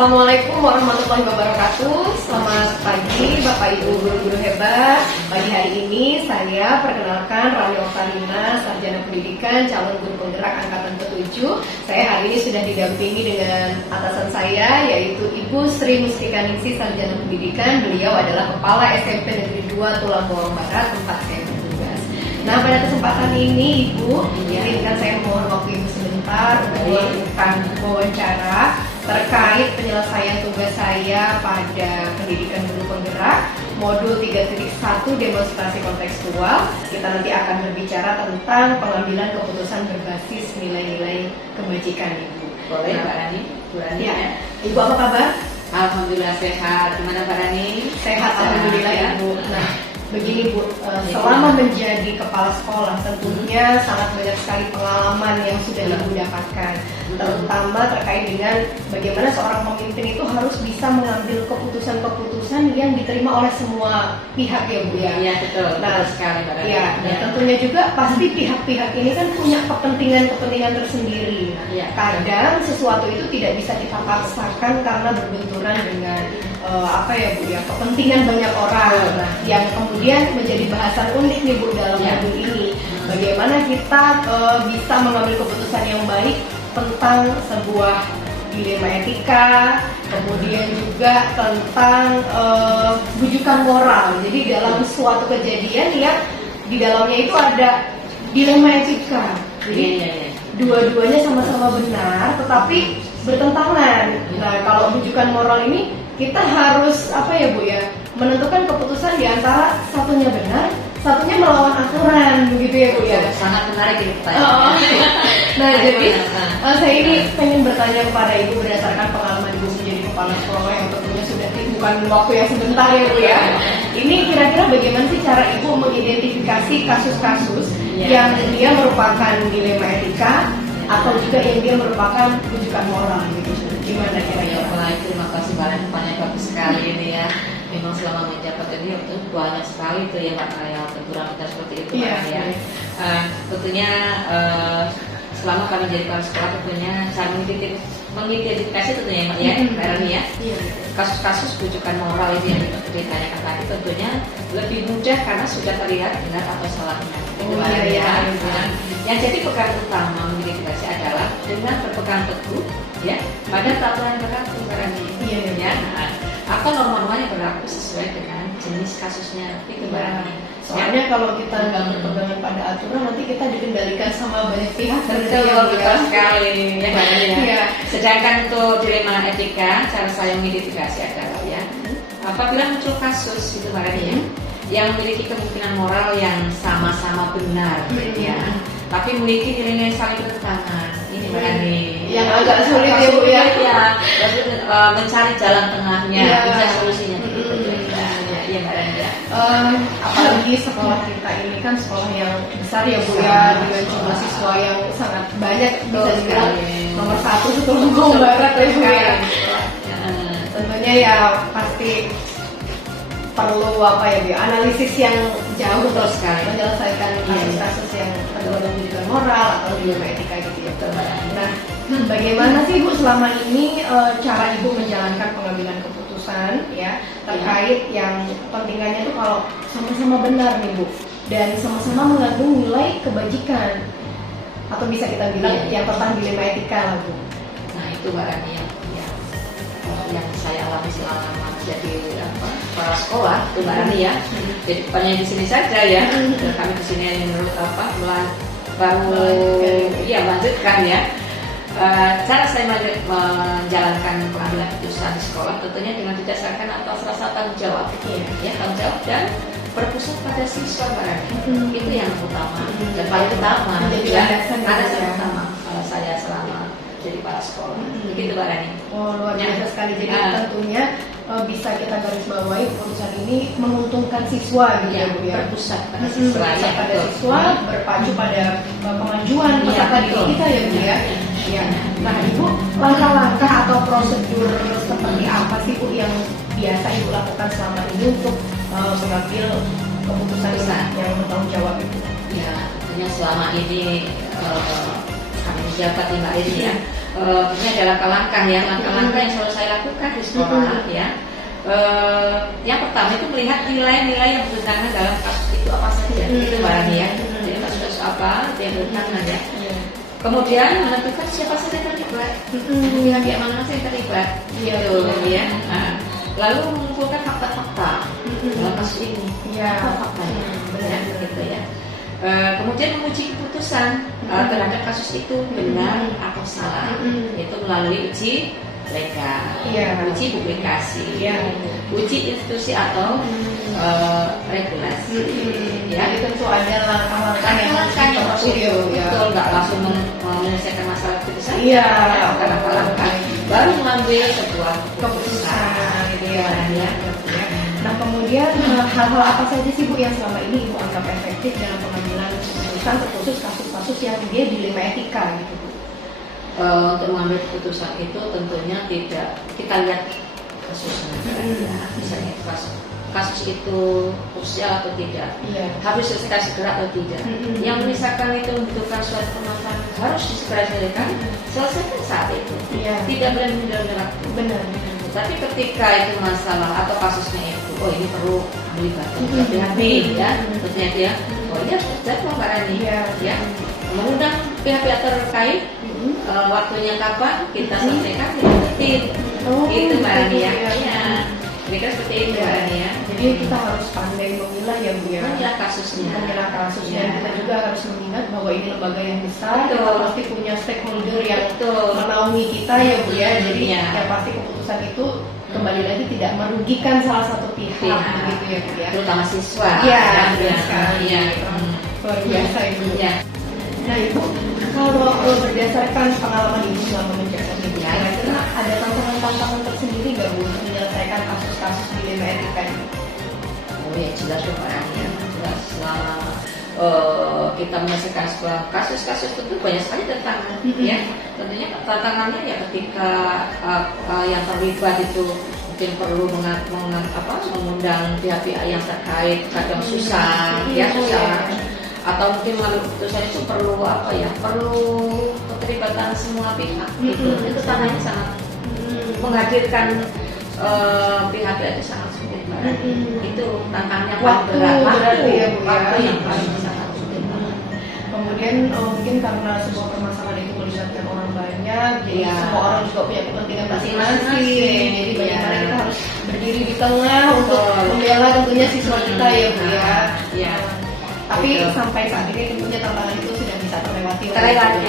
Assalamualaikum warahmatullahi wabarakatuh. Selamat pagi Bapak Ibu guru-guru hebat. Pagi hari ini saya perkenalkan Rani Oktarina, Sarjana Pendidikan, calon guru penggerak angkatan ke-7. Saya hari ini sudah didampingi dengan atasan saya, yaitu Ibu Sri Mustika Ningsih, Sarjana Pendidikan. Beliau adalah Kepala SMP Negeri 2 Tulang Bawang Barat, tempat saya bertugas. Nah, pada kesempatan ini Ibu, izinkan saya mohon waktu Ibu sebentar untuk melakukan wawancara terkait penyelesaian tugas saya pada pendidikan guru penggerak modul 3.1 demonstrasi kontekstual. Kita nanti akan berbicara tentang pengambilan keputusan berbasis nilai-nilai kebajikan Ibu. Boleh Mbak Rani? Ya. Ibu apa kabar? Alhamdulillah sehat. Gimana Mbak Rani? Sehat, alhamdulillah ya Bu. Nah, begini Bu, selama menjadi kepala sekolah tentunya sangat banyak sekali pengalaman yang sudah Ibu dapatkan, terutama terkait dengan bagaimana seorang pemimpin itu harus bisa mengambil keputusan-keputusan yang diterima oleh semua pihak ya Bu ya. Iya betul, Nah, betul sekali Mbak Rani. Ya, dan tentunya juga pasti pihak-pihak ini kan punya kepentingan-kepentingan tersendiri. Iya. Kadang sesuatu itu tidak bisa kita paksakan karena berbenturan dengan apa ya Bu ya, kepentingan banyak orang. Nah, yang kemudian menjadi bahasan unik nih Bu dalam modul ini, bagaimana kita bisa mengambil keputusan yang baik tentang sebuah dilema etika, kemudian juga tentang bujukan moral. Jadi dalam suatu kejadian yang di dalamnya itu ada dilema etika. Jadi dua-duanya sama-sama benar, tetapi bertentangan. Nah, kalau bujukan moral ini kita harus apa ya Bu ya, menentukan keputusan di antara satunya benar, satunya melawan aturan, begitu ya Bu ya. Sangat menarik ini pertanyaan. Nah, jadi saya ini pengen bertanya kepada Ibu berdasarkan pengalaman Ibu menjadi kepala sekolah yang tentunya sudah bukan waktu yang sebentar ya Bu ya. Ini kira-kira bagaimana sih cara Ibu mengidentifikasi kasus-kasus yang dia merupakan dilema etika atau juga yang dia merupakan rujukan moral gitu? Gimana kira-kira? Baik, terima kasih banyak, pertanyaan bagus sekali ini ya. Memang selama menjabat ini itu banyak sekali tuh ya Pak yang benturan kita seperti itu ya. Tentunya selama kami jadi kepala sekolah tentunya cara mengidentifikasi tentunya Mbak ya, Mbak Rani ya. Kasus-kasus rujukan moral itu yang ditanyakan tadi tentunya lebih mudah karena sudah terlihat benar atau salahnya. Yang jadi pegang utama mengidentifikasi adalah dengan berpegang teguh ya pada peraturan yang berlaku ya, atau norma-norma yang berlaku sesuai dengan jenis kasusnya itu barangnya. Soalnya kalau kita nggak berpegangan pada aturan nanti kita dikendalikan sama banyak pihak. Betul sekali ya. Sedangkan untuk dilema etika, cara saya mengidentifikasi adalah ya apabila muncul kasus itu barangnya yang memiliki kemungkinan moral yang sama-sama benar ya, tapi memiliki nilai-nilai saling bertentangan. Ini berani yang agak sulit ya Bu ya. Mencari jalan tengahnya, bisa solusinya begitu ya Mbak Rani ya. Apalagi sekolah kita ini kan sekolah yang besar ya Bu ya, dengan jumlah siswa yang sangat banyak, bisa dibilang nomor 1 itu Tulang Bawang Barat ya Bu ya. Tentunya ya pasti perlu apa ya Bu, analisis yang jauh terus menyelesaikan kasus-kasus yang tergolong bujukan moral atau dilema etika gitu ya. Nah, bagaimana sih Bu selama ini cara Ibu menjalankan pengambilan keputusan ya terkait yang pentingannya itu kalau sama-sama benar nih Bu dan sama-sama mengandung nilai kebajikan atau bisa kita bilang yang tentang dilema etika lah Bu. Nah itu Mbak Rani yang saya alami selama jadi kepala sekolah itu Mbak Rani ya. Jadi bukannya di sini saja ya, kami di sini menurut baru melanjutkan ya. Cara saya menjalankan pengambilan keputusan di sekolah tentunya dengan didasarkan atas rasa tanggung jawab, tanggung jawab dan berpusat pada siswa Mbak Rani. Itu yang utama dan paling utama. Ada yang utama kalau saya selama jadi kepala sekolah. Begitu Mbak Rani. Oh, luar biasa sekali. Jadi tentunya bisa kita garis bawahi keputusan ini menguntungkan siswa gitu ya Bu ya. Berpusat pada siswa, berpacu pada kemajuan peserta didik kita ya Bu ya. Nah Ibu, langkah-langkah atau prosedur seperti apa sih Bu yang biasa Ibu lakukan selama ini untuk mengambil keputusan yang bertanggung jawab itu? Ya, tentunya selama ini kami menjabat Mbak ini ya, ini ada langkah-langkah ya, langkah-langkah yang selalu saya lakukan di sekolah ya. Yang pertama itu melihat nilai-nilai yang bertentangan dalam kasus itu apa saja, itu barang ya. Jadi kasus apa yang bertentangan ya. Kemudian menentukan siapa saja yang terlibat, pihak mana saja yang terlibat, gitu ya. Nah, lalu mengumpulkan fakta-fakta dalam kasus ini, apa faktanya, benar gitu ya. Kemudian menguji keputusan terhadap kasus itu benar atau salah, itu melalui uji legal, uji publikasi, uji institusi atau regulasi. Ya, itu tentu ada langkah-langkah yang harus ditempuh, betul, nggak langsung menyelesaikan masalah itu saja. Langkah-langkah baru mengambil sebuah keputusan, ya. Nah, kemudian hal-hal apa saja sih Bu yang selama ini Ibu anggap efektif dalam pengambilan keputusan terkhusus kasus-kasus yang dia dilema etika gitu Bu? Untuk mengambil keputusan itu tentunya tidak kita lihat kasusnya, misalnya kasus itu krusial atau tidak, harus diselesaikan segera atau tidak. Yang misalkan itu membutuhkan suatu permasalahan harus segera diselesaikan, selesaikan saat itu. Tidak boleh menunda waktu. Benar. Tapi ketika itu masalah atau kasusnya itu, oh ini perlu melibatkan hati-hati ya, tentunya dia, oh ini harus terjadi pelanggaran ini, ya, mengundang pihak-pihak terkait, waktunya kapan kita selesaikan, itu Mbak Ania. Kira seperti itu Mbak Ania. Jadi kita harus pandai memilah ya Bu ya. Memilah kasusnya. Kita juga harus mengingat bahwa ini lembaga yang besar. Kita pasti punya stakeholder yang menaungi kita ya Bu ya. Jadi yang pasti keputusan itu kembali lagi tidak merugikan salah satu pihak begitu ya Bu ya. Terutama siswa. Iya, benar sekali. Luar biasa Ibu. Nah Ibu, kalau berdasarkan pengalaman Ibu selama menjabat ini, kira-kira ada tantangan-tantangan tersendiri nggak Bu untuk menyelesaikan kasus-kasus dilema etika ini? Oh ya jelas Mbak Ania, jelas selama kita menyelesaikan sebuah kasus-kasus tentu banyak sekali tantangan, ya. Tentunya tantangannya ya ketika yang terlibat itu mungkin perlu mengundang pihak-pihak yang terkait, kadang susah, atau mungkin mengambil keputusan itu perlu perlu keterlibatan semua pihak gitu. Itu tantangannya sangat menghadirkan pihak-pihak itu sangat sulit Mbak. Itu tantangannya paling berat, waktu yang paling sangat sulit. Kemudian mungkin karena sebuah permasalahan itu melibatkan orang banyak, jadi semua orang juga punya kepentingan masing-masing. Jadi bagaimana kita harus berdiri di tengah untuk membela tentunya siswa kita ya Bu ya. Tapi sampai saat ini tentunya tantangan itu sudah bisa terlewati.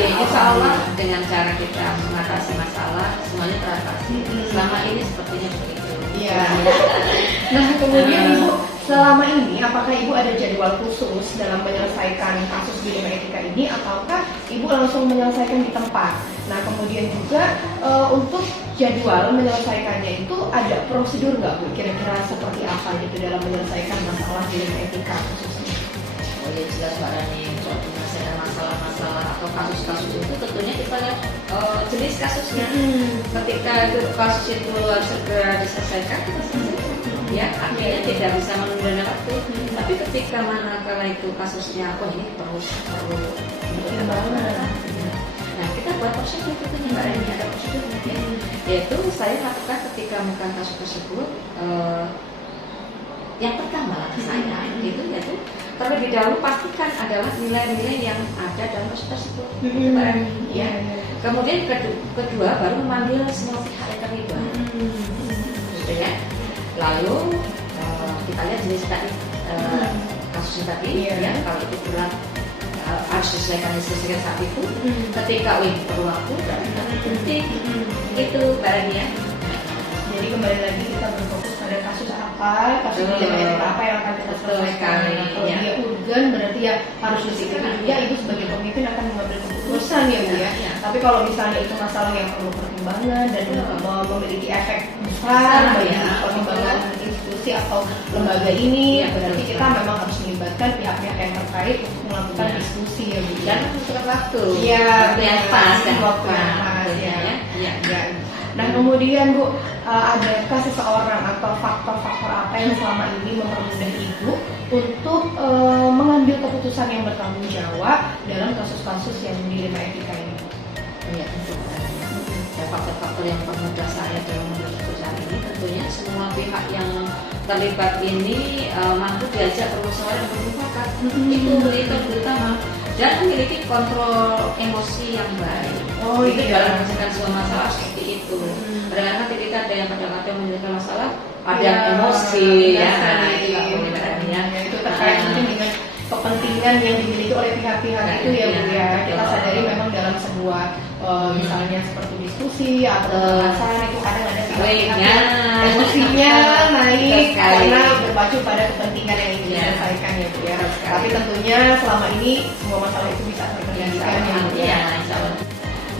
Insya Allah dengan cara kita mengatasi masalah semuanya teratasi. Selama ini sepertinya begitu. Nah kemudian Ibu selama ini apakah Ibu ada jadwal khusus dalam menyelesaikan kasus dilema etika ini ataukah Ibu langsung menyelesaikan di tempat? Nah kemudian juga untuk jadwal menyelesaikannya itu ada prosedur nggak Bu? Kira-kira seperti apa gitu dalam menyelesaikan masalah dilema etika khususnya? Oh ya jelas Mbak Rani, untuk menyelesaikan masalah-masalah atau kasus-kasus itu tentunya kita lihat jenis kasusnya. Ketika itu kasus itu harus segera diselesaikan, kita selesaikan. Ya, artinya tidak bisa menunda waktu. Tapi ketika manakala itu kasusnya, ini perlu nah kita buat prosedur tentunya Mbak Rani, ada prosedurnya. Yaitu saya lakukan ketika melakukan kasus tersebut. Yang pertama saya itu yaitu terlebih dahulu pastikan adalah nilai-nilai yang ada dalam kasus tersebut, ya. Kemudian kedua baru memanggil semua pihak yang terlibat, gitu ya. Lalu kita lihat jenis tadi kasusnya tadi, ya. Kalau itu berat harus diselesaikan saat itu. Ketika perlu waktu dan penting itu barangnya. Jadi kembali lagi kita berfokus pada kasus apa, kasus dilema apa yang akan kita selesaikan. Kalau dia urgen berarti ya harus disikapi juga. Ibu sebagai pemimpin akan mengambil keputusan ya Bu ya. Tapi kalau misalnya itu masalah yang perlu pertimbangan dan memiliki efek besar bagi perkembangan institusi atau lembaga ini, berarti kita memang harus melibatkan pihak-pihak yang terkait untuk melakukan diskusi ya Bu. Dan membutuhkan waktu. Waktu yang pas ya. Nah kemudian Bu, adakah seseorang atau faktor-faktor apa yang selama ini mempermudah Ibu untuk mengambil keputusan yang bertanggung jawab dalam kasus-kasus yang dilema etika ini? Iya, tentu. faktor-faktor yang mempermudah saya dalam mengurus perusahaan ini. Tentunya semua pihak yang terlibat ini mampu diajak bermusyawarah dan bermufakat. Itu utama, dan memiliki kontrol emosi yang baik. Itu dalam menyelesaikan sebuah masalah seperti itu. Kadang-kadang ketika ada yang kadang-kadang menyelesaikan masalah, ada yang emosi, ya. Itu terkait mungkin dengan kepentingan yang dimiliki oleh pihak-pihak itu ya Bu ya. Kita sadari memang dalam sebuah misalnya seperti diskusi atau pembahasan itu kadang ada pihak-pihak emosinya naik karena berpacu pada kepentingan yang ingin diselesaikan ya Bu ya. Tapi tentunya selama ini semua masalah itu bisa terkendalikan ya Bu ya.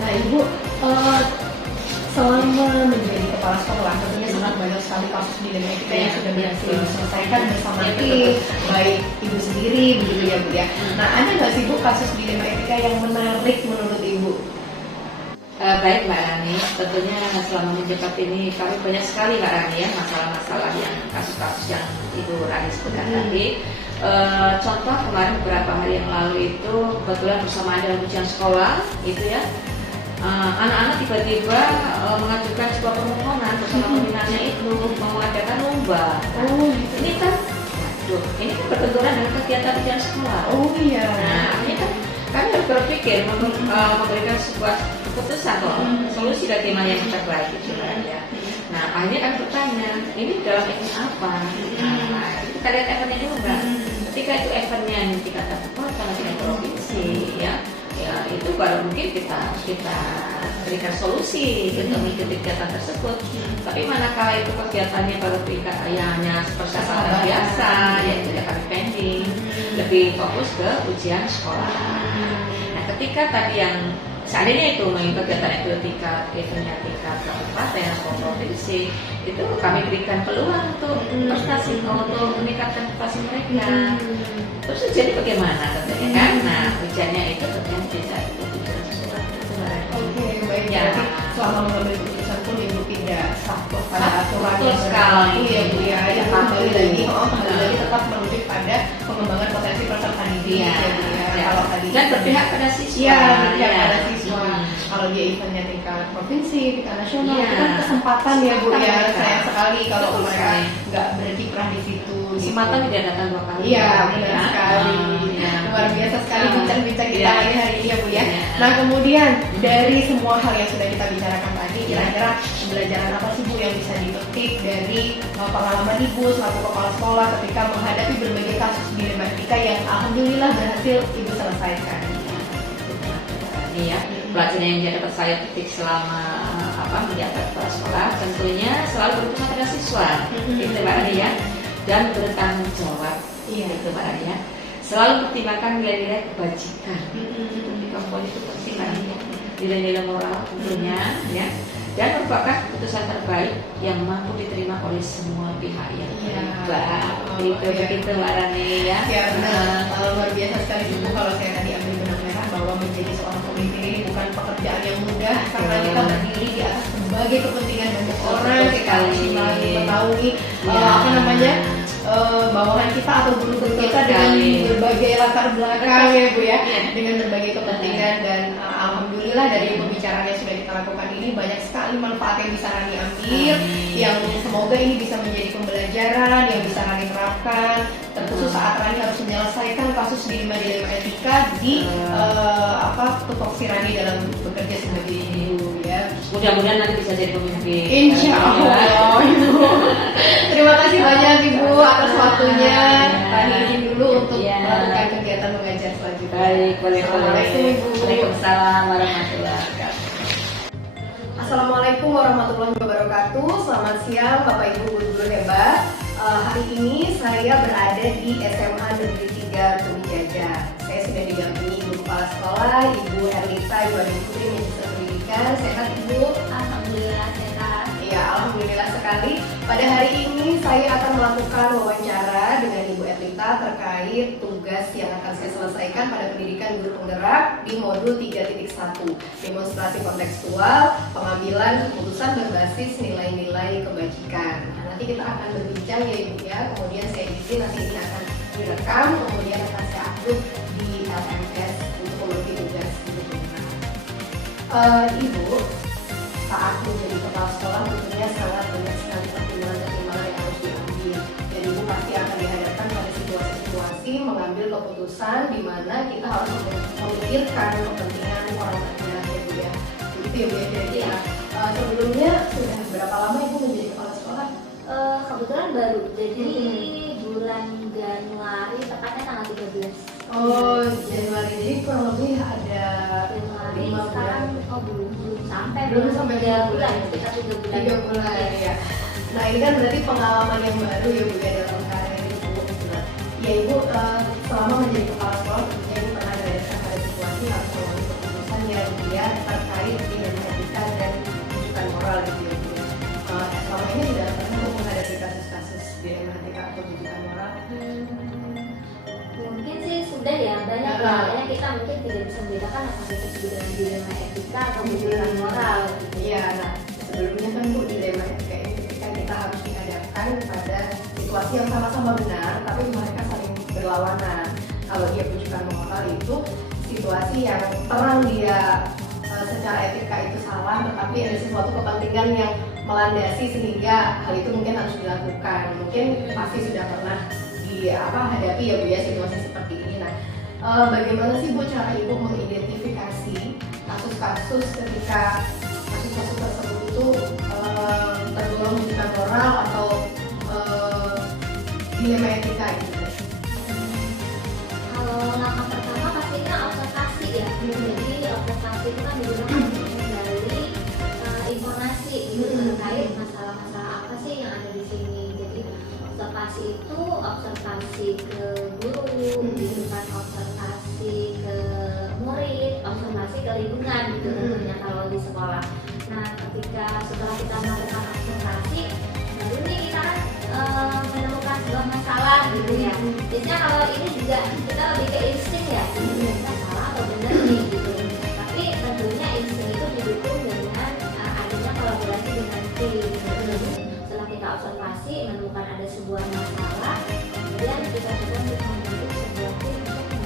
Nah Ibu, selama menjadi kepala sekolah tentunya sangat banyak sekali kasus dilema etika yang sudah berhasil diselesaikan bersama tim, baik Ibu sendiri begitu ya Bu ya. Nah ada nggak sih Bu kasus dilema etika yang menarik menurut Ibu? Baik Mbak Rani, tentunya selama menjabat ini kami banyak sekali Mbak Rani ya masalah-masalah yang kasus-kasus yang Ibu Rani sebutkan tadi. Contoh kemarin beberapa hari yang lalu itu kebetulan bersamaan dengan ujian sekolah itu ya, anak-anak tiba-tiba mengajukan sebuah permohonan bersama pembinaannya itu mengadakan lomba. Ini kan berbenturan dengan kegiatan ujian sekolah. Nah, ini kan kami harus berpikir memberikan sebuah keputusan solusi bagaimana yang terbaik itu ya. Nah, akhirnya kami bertanya, ini dalam event apa? Nah, kita lihat eventnya dulu Mbak. Ketika itu eventnya di tingkat kabupaten, tingkat provinsi, ya itu baru mungkin kita berikan solusi untuk mengikuti kegiatan tersebut. Tapi manakala itu kegiatannya baru hanya persyaratan biasa, yaitu ya kami pending, lebih fokus ke ujian sekolah. Nah, ketika tadi yang seandainya itu kegiatan itu tingkat kabupaten atau provinsi, itu kami berikan peluang untuk prestasi, untuk meningkatkan prestasi mereka. Terus jadi bagaimana tentunya kan? Nah, ujiannya itu tentunya bisa ujian sesuatu itu baik ya. Jadi selama mengambil keputusan pun Ibu tidak saklek pada aturan yang berlaku ya Bu ya. Yang kembali lagi tetap merujuk pada pengembangan potensi peserta didik ya Bu ya. Kalau tadi dan berpihak pada siswa. Berpihak pada siswa. Kalau dia eventnya tingkat provinsi, tingkat nasional, itu kan kesempatan ya Bu ya. Sayang sekali kalau mereka nggak berkiprah di situ. Kesempatan tidak datang dua kali. Iya, benar sekali. Luar biasa sekali bincang-bincang kita hari ini ya Bu ya. Nah kemudian dari semua hal yang sudah kita bicarakan tadi, kira-kira pembelajaran apa sih Bu yang bisa dipetik dari pengalaman Ibu selaku kepala sekolah ketika menghadapi berbagai kasus dilema etika yang alhamdulillah berhasil Ibu selesaikan? Iya, pelajaran yang dapat saya petik selama menjabat kepala sekolah tentunya selalu berpusat pada siswa, itu Mbak Rani ya, dan bertanggung jawab, itu Mbak Rani ya. Selalu pertimbangkan nilai-nilai kebajikan, perempuan itu penting Mbak Rani ya, nilai-nilai moral tentunya ya, dan merupakan keputusan terbaik yang mampu diterima oleh semua pihak yang terlibat. Itu begitu Mbak Rani ya. Ya benar, luar biasa sekali Ibu kalau saya tadi ambil benang merah bahwa menjadi seorang pemimpin ini bukan pekerjaan yang mudah karena kita berdiri di atas berbagai kepentingan banyak orang. Kita harus mengetahui bawahan kita atau guru-guru kita dengan berbagai latar belakang ya Bu ya, dengan berbagai kepentingan dan alhamdulillah dari pembicaraan yang sudah kita lakukan ini banyak sekali manfaat yang bisa Rani ambil, yang semoga ini bisa menjadi pembelajaran yang bisa Rani terapkan, terkhusus saat Rani harus menyelesaikan kasus dilema etika di tupoksi Rani dalam bekerja sebagai ibu ya. Mudah-mudahan nanti bisa jadi pemimpin. Insya Allah. Terima kasih banyak Ibu atas waktunya. Tadi izin dulu untuk melakukan kegiatan mengajar selanjutnya. Baik, boleh. Assalamualaikum Ibu. Waalaikumsalam warahmatullahi wabarakatuh. Assalamualaikum warahmatullahi wabarakatuh. Selamat siang Bapak Ibu guru-guru hebat. Hari ini saya berada di SMA Negeri 3 Tumijaja. Saya sudah didampingi Ibu Kepala Sekolah, Ibu Erlita Iwani Putri, Magister Pendidikan. Sehat Ibu? Alhamdulillah sehat. Ya, alhamdulillah sekali. Pada hari ini saya akan melakukan wawancara dengan Ibu Erlita terkait tugas yang akan saya selesaikan pada pendidikan guru penggerak di modul 3.1, demonstrasi kontekstual, pengambilan keputusan berbasis nilai-nilai kebajikan. Nah, nanti kita akan berbincang ya Ibu ya. Kemudian saya izin nanti ini akan direkam, kemudian akan saya upload di LMS untuk memenuhi tugas guru penggerak. Ibu, saat menjadi kepala sekolah tentunya sangat banyak sekali pertimbangan-pertimbangan yang harus diambil. Dan ibu pasti akan dihadapkan pada situasi-situasi mengambil keputusan di mana kita harus memikirkan kepentingan orang banyak ya Bu ya. Begitu ya Bu ya kira-kira. Sebelumnya sudah berapa lama ibu menjadi kepala sekolah? Kebetulan baru, jadi bulan Januari, tepatnya tanggal 13. Oh, Januari, jadi kurang lebih ada Januari 5 sekarang, bulan. belum sampai 3 bulan, bulan. sekitar 3 bulan. 3 bulan ya. Nah ini kan berarti pengalaman yang baru ya Bu ya dalam karir Ibu. Nah, ya Ibu selama menjadi kepala sekolah tentunya Ibu pernah dihadapkan pada situasi harus mengambil keputusan yang dia terkait dengan etika dan rujukan moral gitu ya Bu. Selama ini tidak pernah Bu menghadapi kasus-kasus dilema etika atau rujukan moral? Mungkin sih sudah ya, banyak Ya. makanya kita mungkin tidak bisa membedakan apakah itu dengan dilema etika atau rujukan moral. Iya, nah sebelumnya kan Bu dilema etika ini ketika kita harus dihadapkan pada situasi yang sama-sama benar tapi mereka saling berlawanan. Kalau dia rujukan moral itu situasi yang terang dia secara etika itu salah tetapi ada sesuatu kepentingan yang melandasi sehingga hal itu mungkin harus dilakukan. Mungkin pasti sudah pernah hadapi ya Bu ya situasi seperti ini. Nah, bagaimana sih Bu cara Ibu mengidentifikasi kasus-kasus ketika kasus-kasus tersebut itu tergolong rujukan moral atau dilema etika gitu? Kalau langkah pertama pastinya observasi ya. Jadi observasi itu kan digunakan untuk menggali informasi terkait masalah-masalah apa sih yang ada di sini. Jadi observasi itu observasi ke guru, bukan observasi ke murid, observasi ke lingkungan gitu tentunya kalau di sekolah. Nah, ketika setelah kita melakukan observasi, baru nih kita kan menemukan sebuah masalah gitu ya. Biasanya kalau ini juga kita lebih ke insting ya, ini kita salah atau benar nih gitu. Tapi tentunya insting itu didukung dengan adanya kolaborasi dengan tim. Setelah kita observasi, menemukan ada sebuah masalah, kemudian kita coba untuk membentuk sebuah tim untuk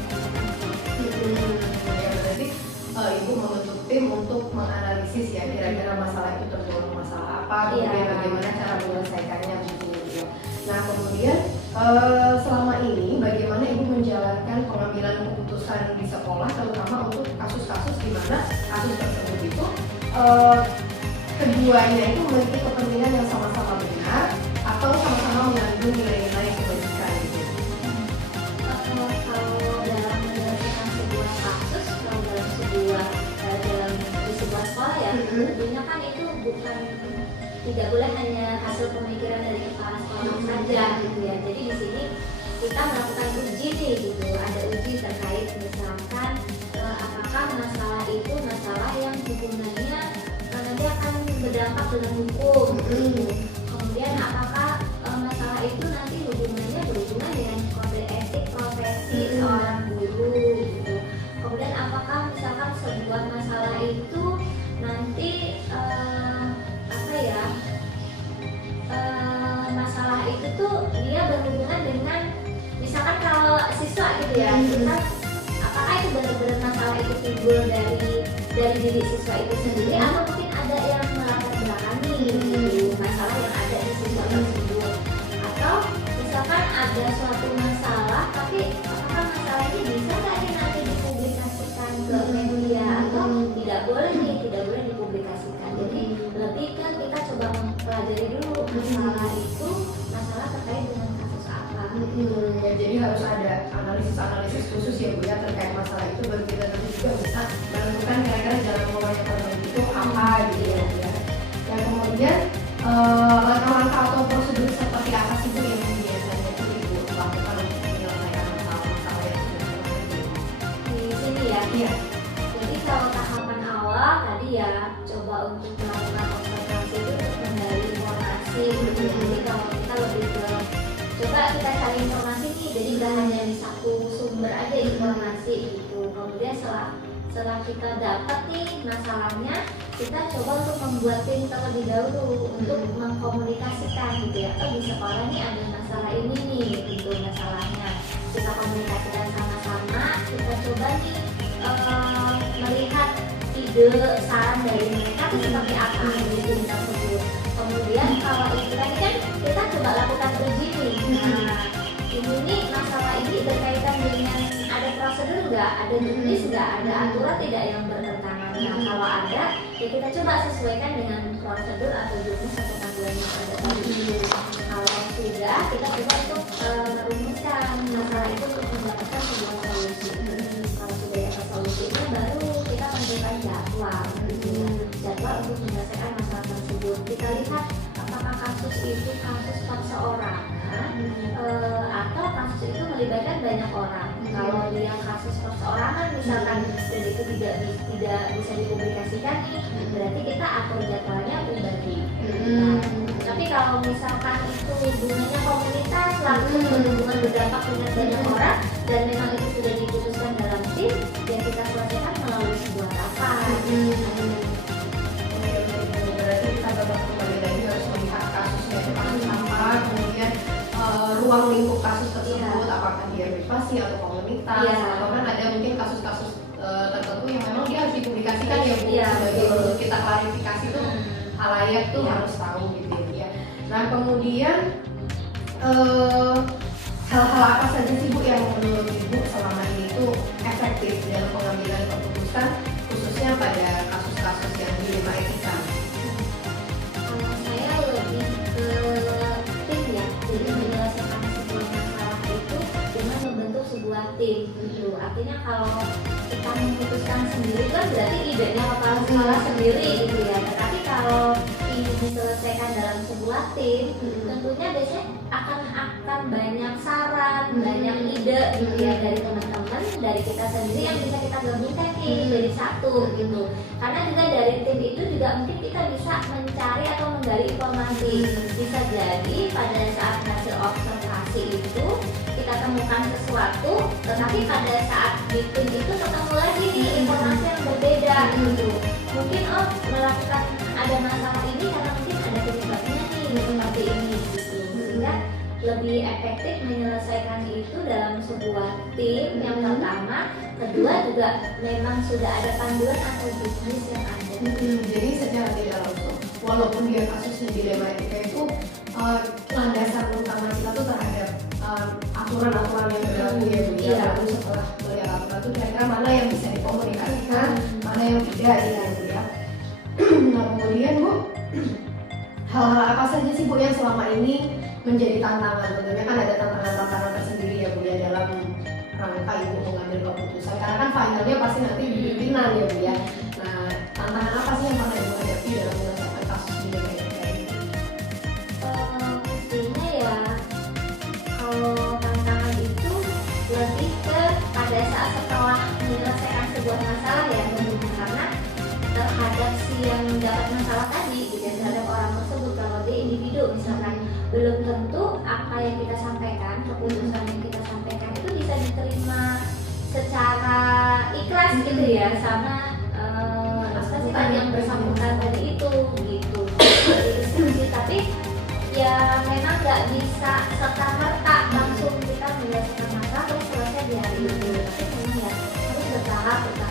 menyelesaikan. Ya berarti Ibu membentuk tim untuk menganalisis ya kira-kira masalah itu tergolong masalah apa, kemudian bagaimana cara menyelesaikannya gitu ya. Nah kemudian selama ini bagaimana Ibu menjalankan pengambilan keputusan di sekolah terutama untuk kasus-kasus di mana kasus tersebut itu keduanya itu memiliki kepentingan yang sama-sama benar atau sama-sama mengandung nilai-nilai kebaikan gitu. Kalau dalam menyelesaikan sebuah kasus, kalau dalam sebuah di sebuah sekolah ya, tentunya kan itu bukan tidak boleh hanya hasil pemikiran dari kepala sekolah saja gitu ya. Jadi di sini kita melakukan uji nih gitu, ada uji terkait misalkan apakah masalah itu masalah yang hubungannya nanti akan berdampak dengan hukum gitu. Kemudian apakah masalah itu nanti hubungannya berhubungan dengan kode etik profesi seorang guru gitu. Kemudian apakah misalkan sebuah masalah itu nanti masalah itu tuh dia berhubungan dengan misalkan kalau siswa gitu ya, kita apakah itu benar-benar masalah itu timbul dari diri siswa itu sendiri atau mungkin ada yang melatar belakangi gitu, masalah yang ada di siswa tersebut, atau misalkan ada suatu masalah tapi apakah masalah ini bisa nggak nih nanti dipublikasikan ke media atau tidak boleh dipublikasikan. Jadi lebih kan kita coba mempelajari dulu masalah itu masalah terkait dengan kasus apa. Ya, jadi harus ada analisis khusus ya Bu ya terkait masalah itu baru kita nanti juga bisa menentukan kira-kira jalan keluar yang terbaik itu apa gitu ya Bu ya. Dan kemudian langkah-langkah atau prosedur seperti apa sih Bu yang biasanya itu Ibu lakukan untuk menyelesaikan masalah-masalah yang sudah terjadi Di sini ya. Iya. Jadi kalau tahapan awal tadi ya coba untuk melakukan observasi itu untuk menggali informasi gitu. Jadi kalau kita lebih ke coba kita cari informasi nih, jadi nggak hanya di satu sumber aja informasi gitu. Kemudian setelah kita dapat nih masalahnya, kita coba untuk membuat tim terlebih dahulu untuk mengkomunikasikan gitu ya. Oh di sekolah nih ada masalah ini nih gitu masalahnya. Kita komunikasikan sama-sama, kita coba nih melihat ide ide, saran dari mereka itu seperti apa di tim tersebut. Kemudian kalau itu tadi kan kita coba lakukan uji nih. Nah, ini masalah ini berkaitan dengan ada prosedur nggak, ada jenis nggak, ada aturan tidak yang bertentangan. Nah, kalau ada, ya kita coba sesuaikan dengan prosedur atau jenis atau panduan yang ada tadi. Kalau sudah, kita coba untuk merumuskan masalah itu untuk mendapatkan sebuah solusi. Kalau sudah dapat solusinya, baru kita tentukan jadwal, gitu ya. Jadwal untuk menyelesaikan masalah tersebut. Kita lihat apakah kasus itu kasus perseorangan atau kasus itu melibatkan banyak orang. Kalau dia kasus perseorangan misalkan dan itu tidak bisa dipublikasikan, berarti kita atur jadwalnya pribadi. Nah, tapi kalau misalkan itu hubungannya komunitas, langsung berhubungan berdampak dengan banyak orang dan memang itu sudah diputuskan dalam tim, ya kita selesaikan melalui sebuah rapat. Berarti kita tetap kembali lagi harus melihat kasusnya itu kasus apa, kemudian ruang lingkup kasus tersebut, apakah dia privasi atau komunitas, atau kan ada mungkin kasus-kasus tertentu yang memang dia harus dipublikasikan ya Bu, sebagai untuk kita klarifikasi tuh halayak tuh harus tahu gitu ya. Nah kemudian hal-hal apa saja sih Bu yang menurut Ibu selama ini itu efektif dalam pengambilan keputusan khususnya pada kasus-kasus yang dilema etika? Saya lebih ke tim ya, jadi menyelesaikan sebuah masalah itu dengan membentuk sebuah tim gitu. Artinya kalau kita memutuskan sendiri kan berarti idenya kepala sekolah sendiri gitu ya. Tetapi kalau ini diselesaikan dalam sebuah tim, tentunya biasanya akan banyak saran, banyak ide gitu ya dari teman-teman, dari kita sendiri yang bisa kita gabungkan nih jadi satu gitu. Karena juga dari tim itu juga mungkin kita bisa mencari atau menggali informasi. Bisa jadi pada saat hasil observasi itu kita temukan sesuatu, tetapi pada saat di tim itu ketemu lagi nih informasi yang berbeda gitu. Mungkin melakukan ada masalah ini karena mungkin ada penyebabnya nih seperti ini gitu. Sehingga lebih efektif menyelesaikan itu dalam sebuah tim yang pertama, kedua juga memang sudah ada panduan atau bisnis yang ada. Jadi secara tidak langsung, walaupun dia kasusnya dilema etika itu landasan utama kita tuh terhadap aturan-aturan yang berlaku ya Bu. Lalu setelah melihat aturan itu kira-kira mana yang bisa dikomunikasikan, mana yang tidak ya Bu ya. Nah kemudian Bu, hal-hal apa saja sih Bu yang selama ini menjadi tantangan? Tentunya kan ada tantangan-tantangan tersendiri ya Bu ya dalam rangka Ibu mengambil keputusan, karena kan finalnya pasti nanti di pimpinan ya Bu ya. Nah tantangan apa sih yang pernah Ibu hadapi dalam menyelesaikan kasus dilema etika ini? Mestinya ya kalau tantangan itu lebih ke pada saat setelah menyelesaikan sebuah masalah ya, karena terhadap si yang mendapat masalah tadi gitu, terhadap orang tersebut, kalau dia individu misalkan, belum tentu apa yang kita sampaikan, keputusan yang kita sampaikan itu bisa diterima secara ikhlas gitu ya sama apa sih tadi yang bersangkutan tadi itu gitu. Tapi ya memang nggak bisa serta merta langsung kita menyelesaikan masalah terus selesai di hari itu. Tapi memang ya harus bertahap untuk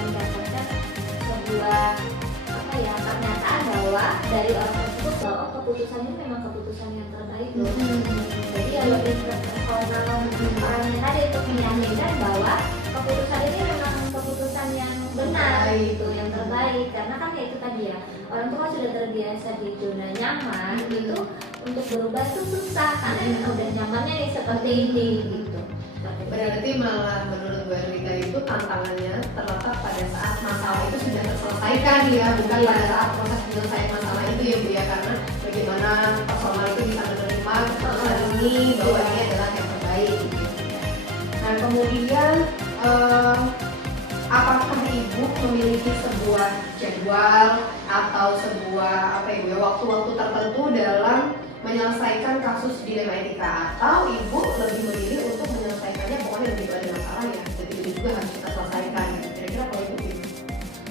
mendapatkan sebuah pernyataan bahwa dari orang tersebut bahwa keputusan ini memang keputusan yang terbaik loh. Jadi ya lebih personal orangnya tadi untuk meyakinkan bahwa keputusan ini memang keputusan yang benar gitu, yang terbaik. Karena kan ya itu tadi ya, orang tua sudah terbiasa di zona nyaman itu untuk berubah itu susah karena memang udah nyamannya nih seperti ini gitu. Berarti malah menurut Bu Erlita itu tantangannya terletak pada saat masalah itu sudah terselesaikan ya, bukan pada saat proses penyelesaian masalah itu ya Bu ya, karena bagaimana personal itu bisa menerima keputusan ini bahwa ini adalah yang terbaik gitu. Nah kemudian apakah Ibu memiliki sebuah jadwal atau sebuah waktu-waktu tertentu dalam menyelesaikan kasus dilema etika, atau Ibu lebih memilih untuk menyelesaikannya pokoknya begitu ada masalah ya jadi itu juga harus kita selesaikan gitu. Kira-kira kalau Ibu gitu?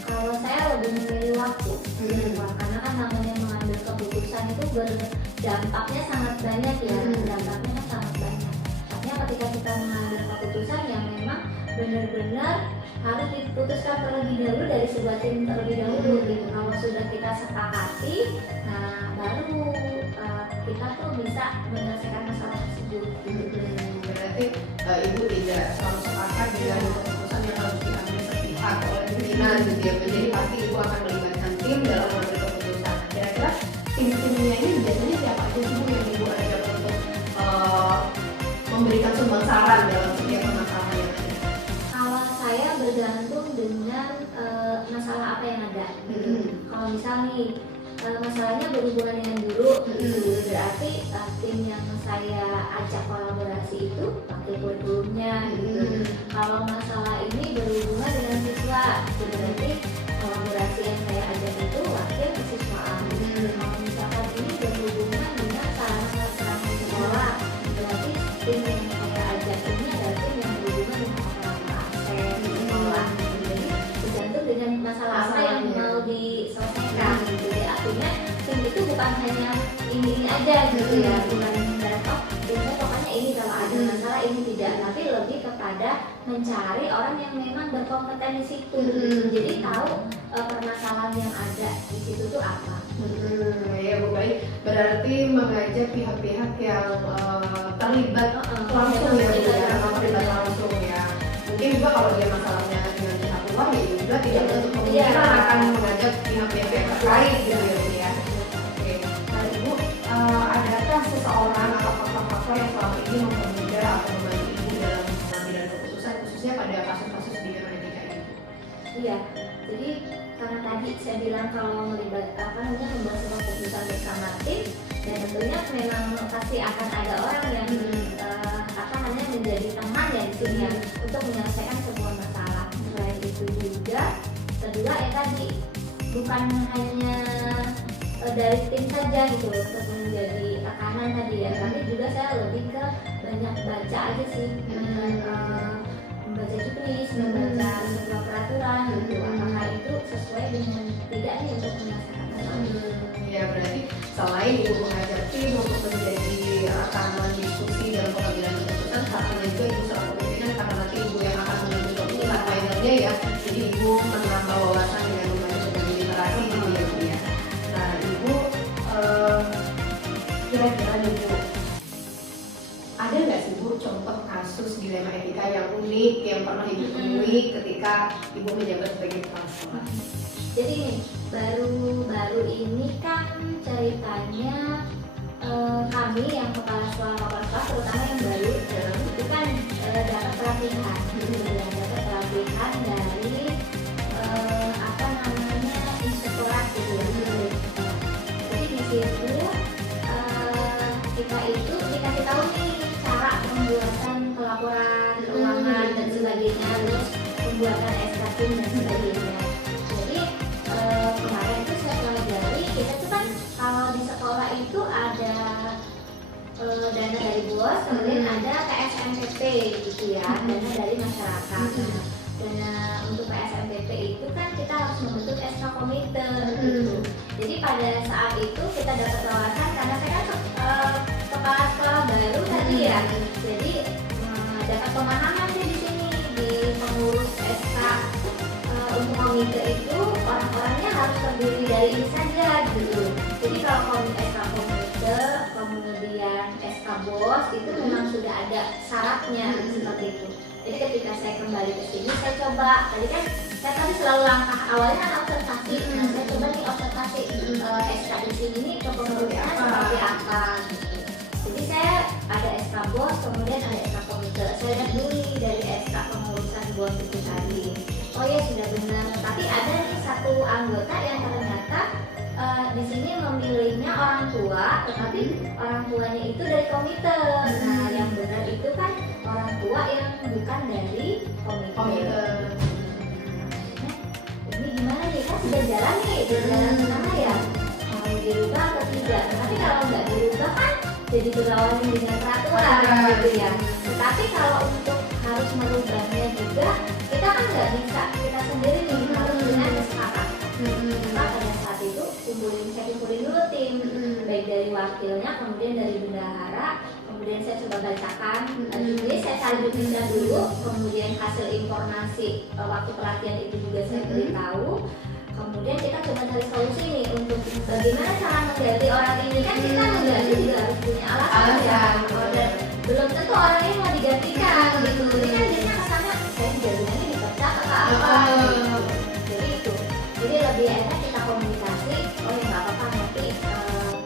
Kalau saya lebih memilih waktu, karena kan namanya mengambil keputusan itu berdampaknya sangat banyak ya, dampaknya kan sangat banyak. Artinya ketika kita mengambil keputusan yang memang benar-benar harus diputuskan terlebih dahulu dari sebuah tim terlebih dahulu gitu. Kalau sudah kita sepakati, nah baru kita tuh bisa menyelesaikan masalah tersebut gitu. Berarti ibu tidak selalu sepakat dengan keputusan yang harus diambil sepihak oleh pimpinan gitu ya. Jadi pasti ibu akan melibatkan tim dalam mengambil keputusan. Kira-kira tim-timnya ini biasanya siapa aja sih, Bu, yang ibu ajak untuk memberikan sumbang saran dalam setiap permasalahan yang ada? Kalau saya bergantung dengan masalah apa yang ada gitu. Kalau misal nih masalahnya berhubungan dengan guru gitu, berarti tim yang saya ajak kolaborasi itu pakai kurikulumnya gitu. Kalau masalah ini berhubungan dengan siswa, berarti kolaborasi yang saya ajak itu wakil kesiswaan. Kalau misalkan ini berhubungan dengan sarana-sarana sekolah, berarti tim yang saya ajak ini adalah tim yang berhubungan dengan operator akses di sekolah. Jadi tergantung dengan masalah apa yang mau diselesaikan gitu. Jadi artinya tim itu bukan hanya ini aja gitu ya, bukan dari timnya pokoknya ini kalau ada masalah ini tidak, tapi lebih kepada mencari orang yang memang berkompeten di situ. Jadi tahu permasalahan yang ada di situ tuh apa. Ya Bu, baik. Berarti mengajak pihak-pihak yang terlibat langsung ya Bu, ya, terlibat langsung ya. Mungkin juga kalau dia masalahnya dengan pihak luar ya juga tidak menutup kemungkinan akan mengajak pihak-pihak yang terkait gitu ya Bu ya. Oke. Nah Ibu, adakah seseorang atau faktor-faktor yang selama ini mempermudah atau membantu Ibu dalam pengambilan keputusan khususnya pada kasus-kasus di Medika ini? Iya, jadi karena tadi saya bilang kalau membuat sebuah keputusan bersama tim, dan tentunya memang pasti akan ada orang yang menjadi teman ya di sini ya, untuk menyelesaikan sebuah masalah. Selain itu juga, kedua ya tadi bukan hanya dari tim saja gitu untuk menjadi tekanan tadi ya, tapi juga saya lebih ke banyak baca aja sih, membaca juknis, membaca sebuah peraturan gitu, apakah itu sesuai dengan tidak nih untuk menyelesaikan masalah. Ya berarti selain Ibu mengajak tim untuk menjadi rekaman diskusi dalam pengambilan keputusan, satunya juga Ibu selaku pimpinan karena nanti Ibu yang akan mengambil keputusan finalnya ya. Jadi Ibu menambah wawasan dengan membaca berbagai literasi gitu ya Bu ya. Nah Ibu kira-kira nih Bu, ada nggak sih Bu contoh kasus dilema etika yang unik yang pernah Ibu temui ketika Ibu menjabat sebagai kepala sekolah? Jadi nih, baru ini kan ceritanya kami yang kepala sekolah terutama yang baru itu kan dapat pelatihan, dapat pelatihan dari inspektorat gitu ya. Jadi di situ kita itu dikasih tahu nih cara pembuatan pelaporan keuangan dan sebagainya, terus pembuatan SKP dan sebagainya. Jadi kemarin itu saya pelajari, kita tuh kan kalau di sekolah itu ada dana dari BOS, kemudian ada PSMPP gitu ya, dana dari masyarakat. Dana untuk PSMPP itu kan kita harus membentuk SK komite gitu. Jadi pada saat itu kita dapat wawasan karena saya kan kepala sekolah baru tadi ya, jadi dapat pemahaman sih di sini di pengurus SK untuk komite itu orang-orangnya harus terdiri dari ini saja gitu. Jadi kalau komite SK komite kemudian SK BOS itu memang sudah ada syaratnya seperti itu. Jadi ketika saya kembali ke sini, saya coba, tadi kan saya tadi selalu langkah awalnya kan observasi, nah saya coba nih observasi SK di sini nih kepengurusan seperti apa gitu. Jadi saya ada SK BOS, kemudian ada SK komite. Saya lihat dulu nih dari SK pengurusan BOS itu tadi. Oh ya sudah benar, tapi ada nih satu anggota yang ternyata di sini memilihnya orang tua, tetapi orang tuanya itu dari komite. Nah yang benar itu kan orang tua yang bukan dari komite. Ini gimana nih, kan sudah jalan nih, jalan pertama ya, mau dirubah atau tidak? Tapi kalau nggak dirubah kan jadi berlawanan dengan peraturan gitu ya. Tetapi kalau untuk harus merubahnya juga, kita kan nggak bisa kita sendiri nih, harus dengan kesepakatan. Maka pada saat itu saya kumpulin dulu tim, baik dari wakilnya, kemudian dari bendahara, kemudian saya coba bacakan. Jadi saya cari jurnal dulu, kemudian hasil informasi waktu pelatihan itu juga saya beritahu. Kemudian kita coba cari solusi nih untuk bagaimana cara mengganti orang ini. Kan kita mengganti juga harus punya alasan ya. Dan belum tentu orang ini mau digantikan gitu. Jadi kan biasanya kesannya saya digantinya dipecat atau apa gitu. Jadi itu. Jadi lebih enak kita komunikasi. Oh ya nggak apa-apa, nanti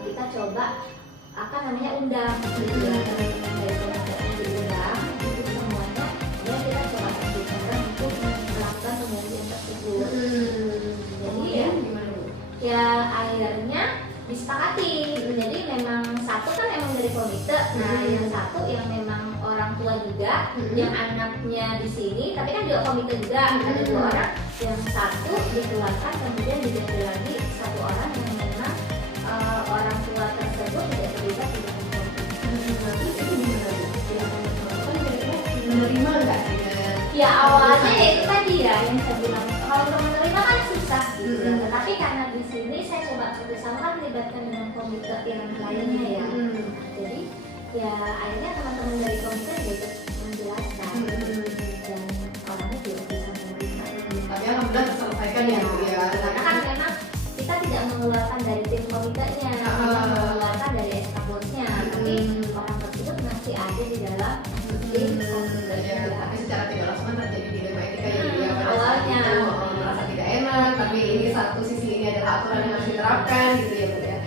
kita coba apa namanya undang gitu ya, teman-teman dari komunitasnya diundang untuk semuanya. Kemudian kita coba bicarakan untuk melakukan penggantian tersebut. Jadi ya akhirnya disepakati. Jadi memang satu kan memang dari komite, nah yang satu yang memang orang tua juga, yang anaknya di sini, tapi kan juga komite juga ada 2 orang. Yang satu dikeluarkan, kemudian diganti lagi 1 orang yang memang orang tua tersebut tidak terlibat di dalam komite. Menerima nggak dengan? Ya awalnya ya itu tadi ya yang saya bilang, kalau untuk menerima kan susah gitu. Tetapi karena di sini saya coba kerjasama kan melibatkan dengan komite yang lainnya ya. Jadi ya akhirnya teman-teman dari komite juga menjelaskan dan orangnya juga bisa menerima. Tapi alhamdulillah terselesaikan ya Bu ya. Karena kan memang kita tidak mengeluarkan dari tim komitenya, kita mengeluarkan dari SK bosnya, tapi orang tersebut masih ada di dalam tim komite. Ya, tapi secara tidak langsung kan terjadi dilema etika ya Bu ya. Pada saat Awalnya. itu merasa tidak enak, tapi ini satu sisi ini adalah aturan yang harus diterapkan gitu ya Bu ya.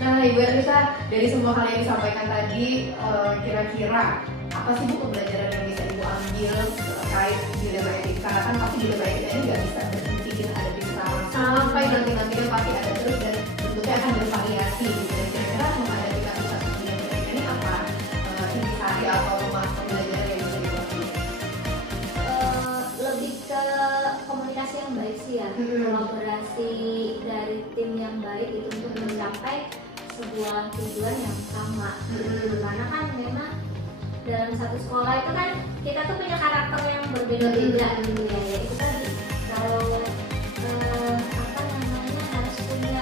Nah Ibu Ernita, dari semua hal yang disampaikan tadi, kira-kira apa sih Bu pembelajaran yang bisa Ibu ambil terkait dilema etika? Kan pasti dilema etika ini nggak bisa berhenti kita hadapi sekarang, sampai nantinya pasti ada terus dan bentuknya akan bervariasi gitu. Dan kira-kira menghadapi kasus-kasus dilema etika ini apa intisari atau pembelajaran yang bisa Ibu ambil? Lebih ke komunikasi yang baik sih ya, kolaborasi dari tim yang baik itu untuk mencapai sebuah tujuan yang sama. Karena kan memang dalam satu sekolah itu kan kita tuh punya karakter yang berbeda-beda gitu ya. Ya itu tadi kalau apa namanya harus punya,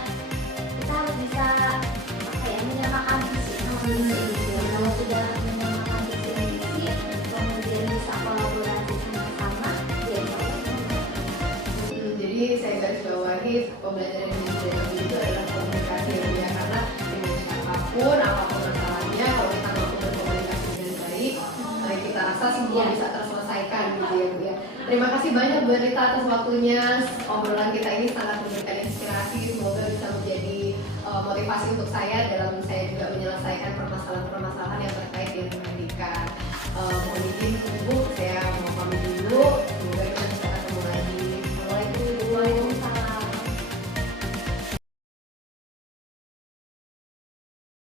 kita harus bisa apa ya, menyamakan visi sama misi gitu ya. Kalau sudah menyamakan visi misi, kemudian bisa kolaborasi sama-sama, ya itu Jadi saya garis bawahi pembelajaran yang bisa diambil itu adalah komunikasi ya Bu ya. Karena dengan siapapun apapun masalahnya, kalau kita mampu berkomunikasi dengan baik, kita rasa semua bisa terselesaikan gitu ya Bu ya. Terima kasih banyak Bu Ernita atas waktunya. Obrolan kita ini sangat memberikan inspirasi, semoga bisa menjadi motivasi untuk saya dalam saya juga menyelesaikan permasalahan-permasalahan yang terkait dengan pendidikan. Mohon izin Bu